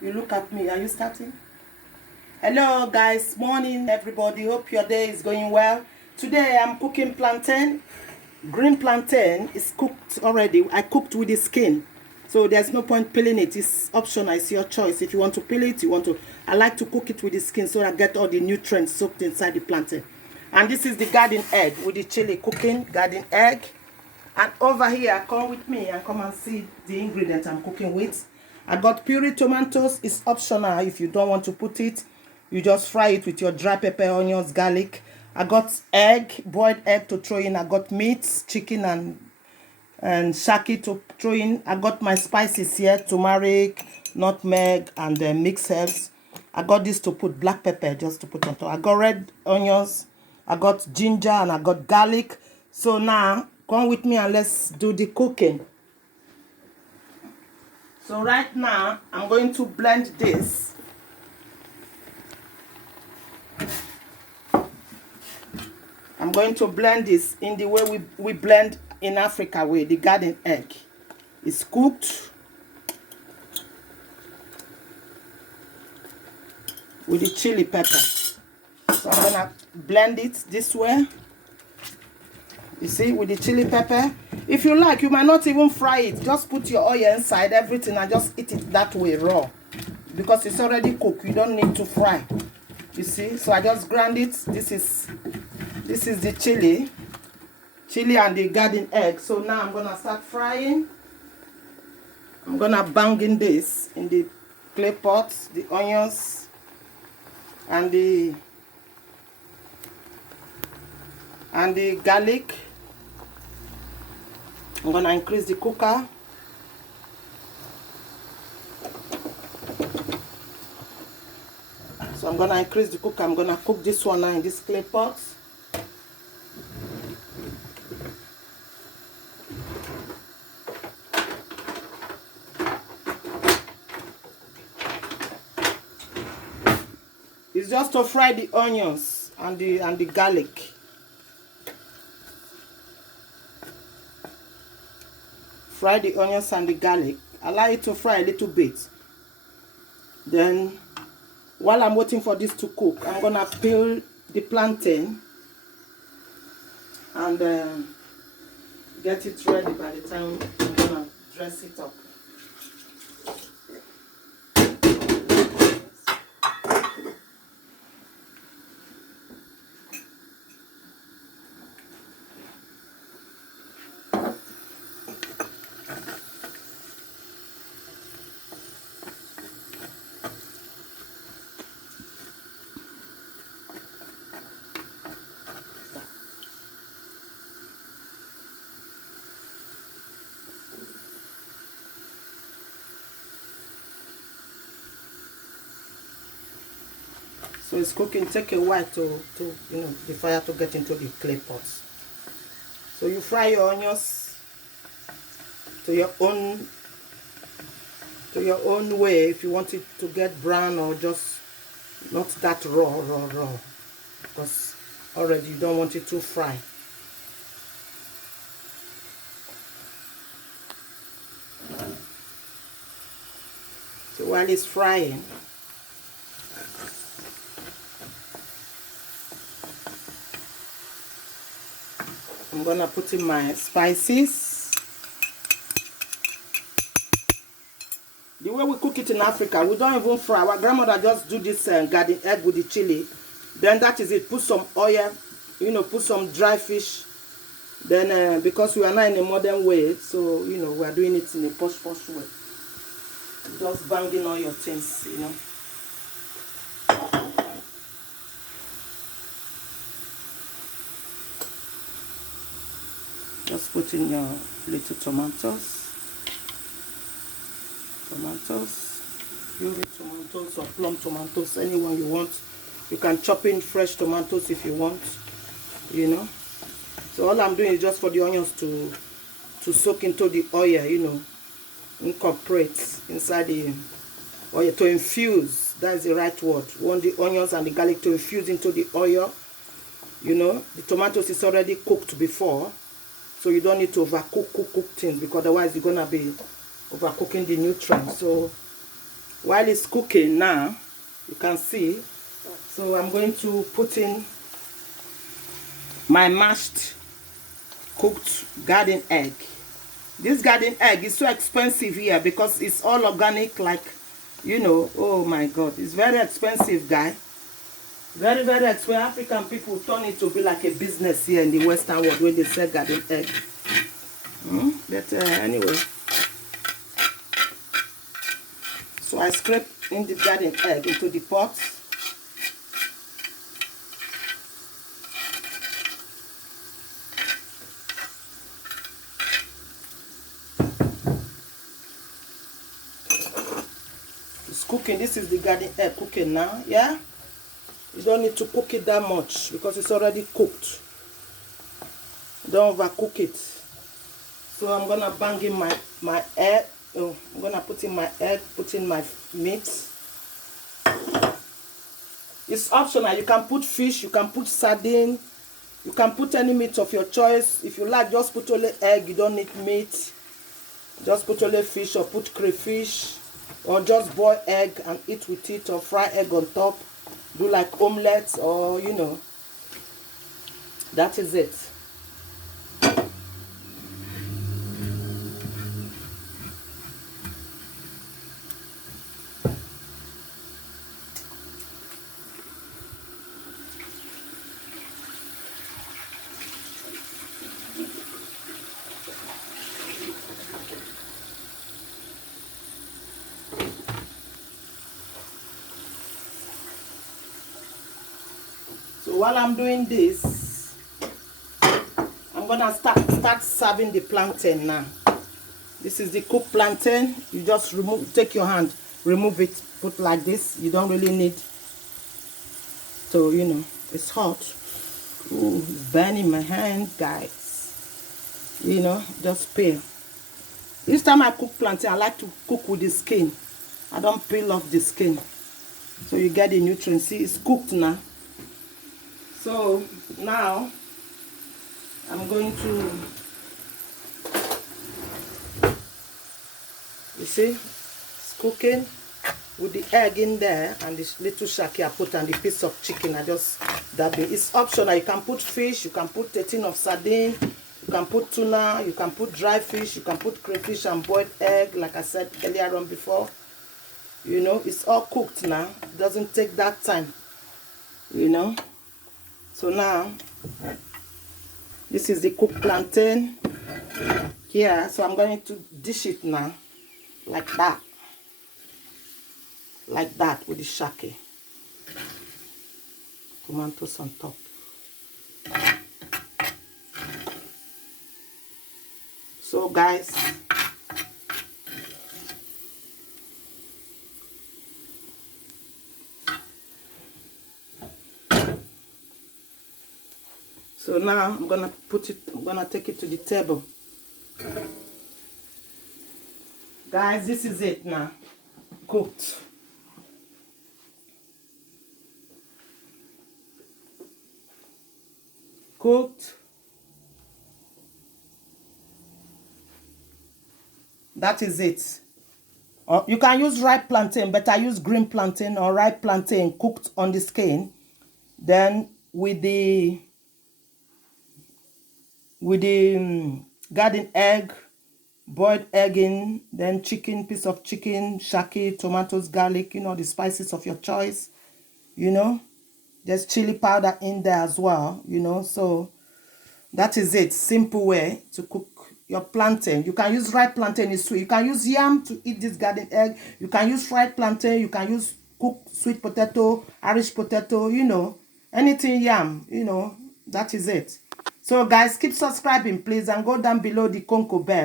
You look at me. Are you starting? Hello guys, morning everybody. Hope your day is going well. Today I'm cooking plantain. Green plantain is cooked already. I cooked with the skin, so there's no point peeling it. It's optional. It's your choice. If you want to peel it, you want to. I like to cook it with the skin so I get all the nutrients soaked inside the plantain. And this is the garden egg with the chili cooking. Garden egg. And over here, come with me and come and see the ingredient I'm cooking with. I got puree tomatoes. It's optional. If you don't want to put it, you just fry it with your dry pepper, onions, garlic. I got egg, boiled egg to throw in. I got meat, chicken and shaki to throw in. I got my spices here, turmeric, nutmeg, and mixed herbs. I got this to put black pepper just to put on top. I got red onions. I got ginger and I got garlic. So now, come with me and let's do the cooking. So right now, I'm going to blend this. I'm going to blend this in the way we blend in Africa way, the garden egg. It's cooked with the chili pepper. So I'm gonna blend it this way. You see, with the chili pepper. If you like, you might not even fry it. Just put your oil inside everything and just eat it that way raw. Because it's already cooked. You don't need to fry. You see? So I just grind it. This is the chili. Chili and the garden egg. So now I'm gonna start frying. I'm gonna bang in this in the clay pot, the onions and the garlic. I'm gonna increase the cooker. So I'm gonna increase the cooker. I'm gonna cook this one now in this clay pot. It's just to fry the onions and the garlic. Fry the onions and the garlic. Allow it to fry a little bit. Then, while I'm waiting for this to cook, I'm gonna peel the plantain and get it ready by the time I'm gonna dress it up. So it's cooking. Take a while to the fire to get into the clay pots. So you fry your onions to your own way. If you want it to get brown or just not that raw, because already you don't want it to fry. So while it's frying, I'm gonna put in my spices. The way we cook it in Africa, we don't even fry. Our grandmother just do this garden egg with the chili. Then that is it. Put some oil, put some dry fish. Then because we are not in a modern way, so we are doing it in a posh way. Just banging all your things, Just put in your little tomatoes, puree tomatoes or plum tomatoes, anyone you want. You can chop in fresh tomatoes if you want, So all I'm doing is just for the onions to soak into the oil, incorporate inside the oil, to infuse. That is the right word. You want the onions and the garlic to infuse into the oil. The tomatoes is already cooked before. So you don't need to overcook things, because otherwise you're gonna be overcooking the nutrients. So While it's cooking now, you can see. So I'm going to put in my mashed cooked garden egg. This garden egg is so expensive here because it's all organic, like, you know. Oh my god, it's very expensive, guy. Very, very expensive. African people turn it to be like a business here in the Western world where they sell garden egg. But anyway, so I scrape in the garden egg into the pot. It's cooking. This is the garden egg cooking now. Yeah, you don't need to cook it that much because it's already cooked. Don't overcook it. So I'm gonna bang in my egg. Oh, I'm gonna put in my egg, put in my meat. It's optional. You can put fish, you can put sardine, you can put any meat of your choice. If you like, just put only egg. You don't need meat. Just put only fish, or put crayfish, or just boil egg and eat with it, or fry egg on top. Do like omelets, or you know. That is it. So while I'm doing this, I'm gonna start serving the plantain now. This is the cooked plantain. You just take your hand, remove it, put like this. You don't really need to, you know, it's hot. Ooh, it's burning my hand, guys. You know, just peel. Each time I cook plantain, I like to cook with the skin. I don't peel off the skin. So you get the nutrients. See, it's cooked now. So now I'm going to, you see, it's cooking with the egg in there and this little shaki I put and the piece of chicken I just dab in. It's optional. You can put fish, you can put a tin of sardine, you can put tuna, you can put dry fish, you can put crayfish and boiled egg, like I said earlier on before. You know, it's all cooked now. It doesn't take that time, you know. So now, this is the cooked plantain here. So I'm going to dish it now, like that. Like that with the shaki. Tomatoes on top. So guys, so now I'm gonna take it to the table. Guys, this is it now. Cooked. Cooked. That is it. Or you can use ripe plantain, but I use green plantain or ripe plantain cooked on the skin. Then with the garden egg, boiled egg in, then chicken, piece of chicken, shaki, tomatoes, garlic, you know, the spices of your choice, you know. There's chili powder in there as well, you know. So that is it. Simple way to cook your plantain. You can use ripe plantain, is sweet. You can use yam to eat this garden egg. You can use fried plantain. You can use cooked sweet potato, Irish potato, you know. Anything yam, you know. That is it. So guys, keep subscribing please, and go down below the conco bell.